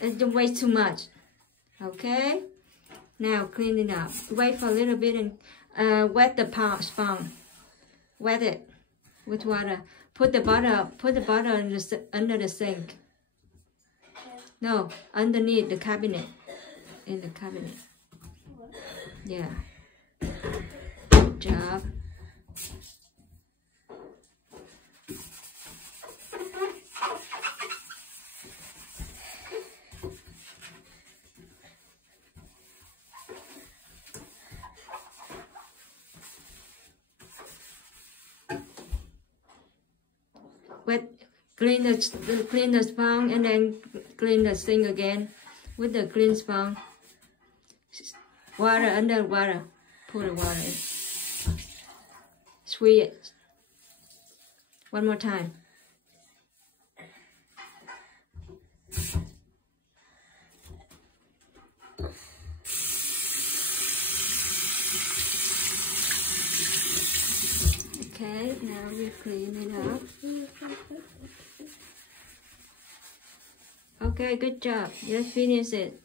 Don't waste too much. Okay? Now clean it up. Wait for a little bit and wet the sponge. Wet it with water. Put the bottle under the sink. No, underneath the cabinet. In the cabinet. Yeah. Good job. Clean the sponge and then clean the sink again with the clean sponge. Water under water. Pour the water in. Squeeze it. One more time. Okay, now we clean it up. Okay, good job. Just finish it.